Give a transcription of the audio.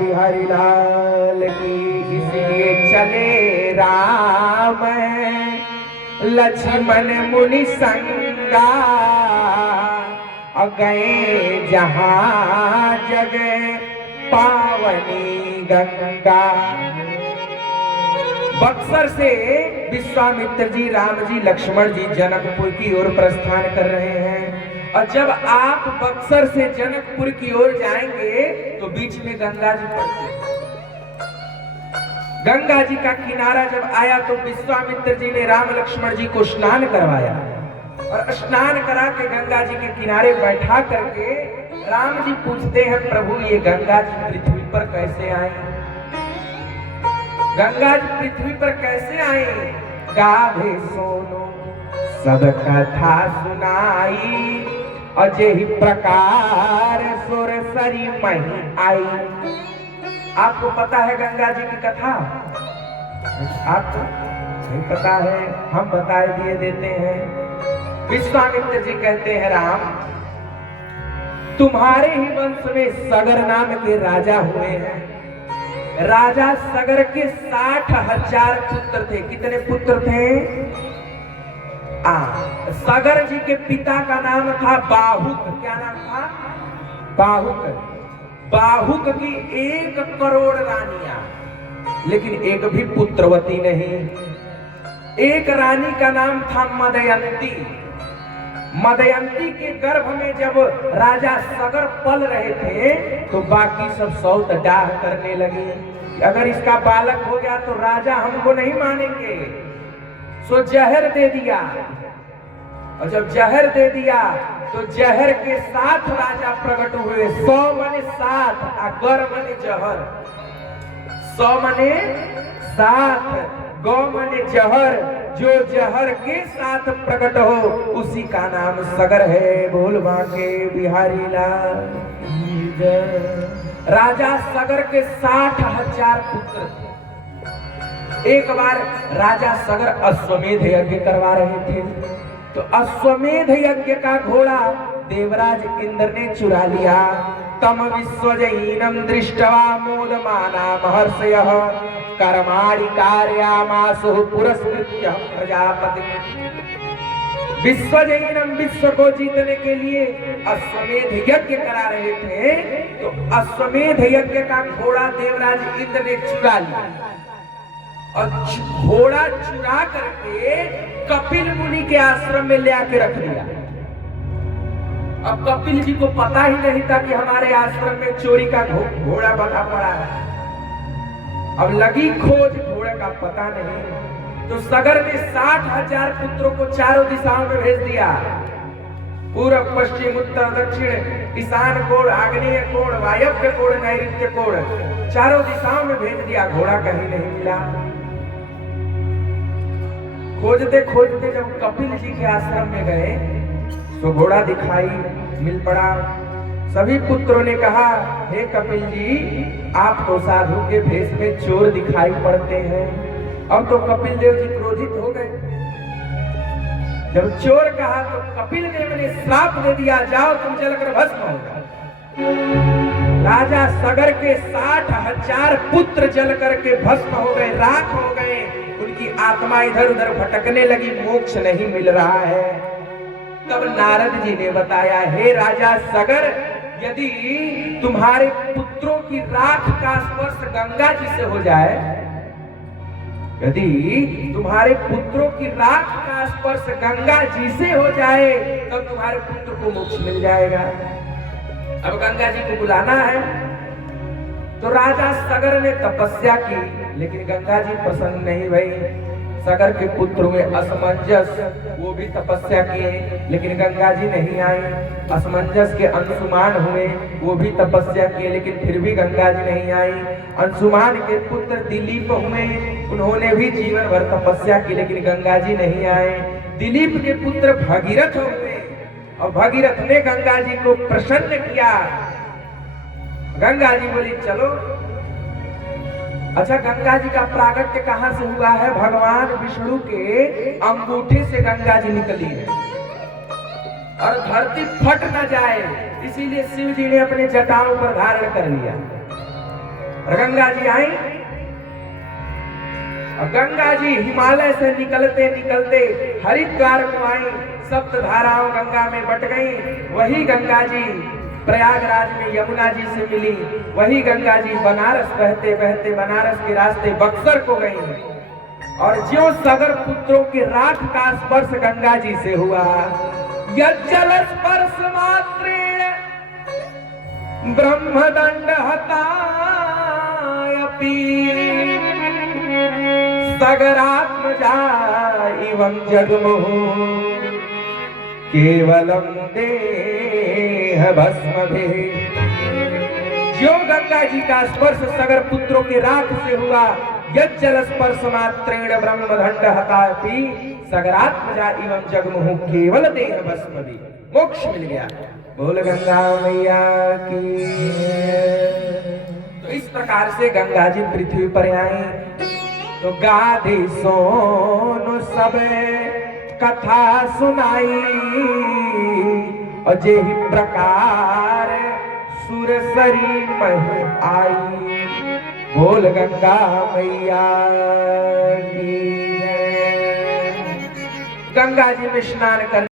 बिहारी लाल की। इसलिए चले राम लक्ष्मण मुनि संगा, और गए जहां जगह पावनी गंगा। बक्सर से विश्वामित्र जी, राम जी, लक्ष्मण जी जनकपुर की ओर प्रस्थान कर रहे हैं। और जब आप बक्सर से जनकपुर की ओर जाएंगे तो बीच में गंगा जी पड़ती है। गंगा जी का किनारा जब आया तो विश्वामित्र जी ने राम लक्ष्मण जी को स्नान करवाया, और स्नान करा के गंगा जी के किनारे बैठा करके राम जी पूछते हैं, प्रभु ये गंगा जी पृथ्वी पर कैसे आए? गंगा जी पृथ्वी पर कैसे आए? गाधे सोनो सब कथा सुनाई, अजय प्रकार सुर सरी मही आई। आपको पता है गंगा जी की कथा? आपको नहीं पता है, हम बता दिए देते हैं। विश्वामित्र जी कहते हैं, राम तुम्हारे ही वंश में सगर नाम के राजा हुए हैं। राजा सगर के 60,000 पुत्र थे। कितने पुत्र थे? सगर जी के पिता का नाम था बाहुक। क्या नाम था? बाहुक। बाहुक की 1 करोड़ रानियां, लेकिन एक भी पुत्रवती नहीं। एक रानी का नाम था मदयंती। मदयंती के गर्भ में जब राजा सगर पल रहे थे तो बाकी सब सौत डाह करने लगे, अगर इसका बालक हो गया तो राजा हमको नहीं मानेंगे। सो जहर दे दिया, और जब जहर दे दिया तो जहर के साथ राजा प्रकट हुए। 100 मने 7 अगर मने जहर, 100 मने 7 गौ मने जहर, जो जहर के साथ प्रकट हो उसी का नाम सगर है। बोल बांके बिहारी लाल। राजा सगर के 60,000 पुत्र थे। एक बार राजा सगर अश्वमेध यज्ञ करवा रहे थे, तो अश्वमेध यज्ञ का घोड़ा देवराज इंद्र ने चुरा लिया। तम विश्वजहीनम दृष्ट्वा मोदमाना महर्षयः कर्माणि कार्यामासु पुरस्कृत्य प्रजापति। विश्वजहीनम, विश्व को जीतने के लिए अश्वमेध यज्ञ करा रहे थे, तो अश्वमेध यज्ञ का घोड़ा देवराज इंद्र ने चुरा लिया, और घोड़ा चुरा करके कपिल मुनि के आश्रम में ले आके रख दिया। अब कपिल जी को पता ही नहीं था कि हमारे आश्रम में चोरी का घोड़ा बंधा पड़ा है। अब लगी खोज, घोड़े का पता नहीं, तो सगर ने 60,000 पुत्रों को चारों दिशाओं में भेज दिया। पूर्व, पश्चिम, उत्तर, दक्षिण, ईशान कोण, आग्नेय कोण, वायव्य कोण, नैऋत्य कोण, चारों दिशाओं में भेज दिया। घोड़ा कहीं नहीं मिला। खोजते खोजते जब कपिल जी के आश्रम में गए तो घोड़ा दिखाई मिल पड़ा। सभी पुत्रों ने कहा, हे कपिल जी, आप तो साधु के भेष में चोर दिखाई पड़ते हैं। अब तो कपिल देव जी क्रोधित हो गए। जब चोर कहा तो कपिल देव ने श्राप दे दिया, जाओ तुम जलकर भस्म हो जाओ। राजा सगर के 60,000 पुत्र जल करके भस्म हो गए, राख हो गए। उनकी आत्मा इधर उधर भटकने लगी, मोक्ष नहीं मिल रहा है। तब नारद जी ने बताया, हे राजा सगर, यदि तुम्हारे पुत्रों की राख का स्पर्श गंगा जी से हो जाए, यदि तुम्हारे पुत्रों की राख का स्पर्श गंगा जी से हो जाए, तब तुम्हारे पुत्र को मोक्ष मिल जाएगा। अब गंगा जी को बुलाना है। तो राजा सगर ने तपस्या की, लेकिन गंगा जी पसंद नहीं भई। सगर के पुत्र हुए असमंजस, वो भी तपस्या किए, लेकिन गंगा जी नहीं आई। असमंजस के अंशुमान हुए, वो भी तपस्या किए, लेकिन फिर भी गंगा जी नहीं आई। अंशुमान के पुत्र दिलीप हुए, उन्होंने भी जीवन भर तपस्या की, लेकिन गंगा जी नहीं आए। दिलीप के पुत्र भगीरथ हुए, और भगीरथ ने गंगा जी को प्रसन्न किया। गंगा जी बोली चलो। अच्छा, गंगा जी का प्रागट्य कहां से हुआ है? भगवान विष्णु के अंगूठे से गंगा जी निकली है, और धरती फट न जाए इसीलिए शिव जी ने अपने जटाओं पर धारण कर लिया। गंगा जी आई। अब गंगा जी हिमालय से निकलते निकलते हरिद्वार को आई। सप्त धाराओं गंगा में बट गई। वही गंगा जी प्रयागराज में यमुना जी से मिली। वही गंगा जी बनारस बहते बहते बनारस के रास्ते बक्सर को गई। और ज्यों सगर पुत्रों के राख का स्पर्श गंगा जी से हुआ, यज्जल स्पर्श मात्रेण ब्रह्मदंड हतायपि सगरात्मजा इवं जगमुः केवलम देह भस्मभिः। जो गंगा जी का स्पर्श सगर पुत्रों के राख से हुआ, यज्जल स्पर्श मात्रेण ब्रह्मदंड हतायपि सगरात्मजा इवं जगमुः केवल देह भस्मभिः। मोक्ष मिल गया। बोल गंगा मैया की। तो इस प्रकार से गंगा जी पृथ्वी पर आई। तो गाधी सोनु सब कथा सुनाई, और जेहि प्रकार सुरसरी मही आई। बोल गंगा मैया की। गंगा जी में स्नान कर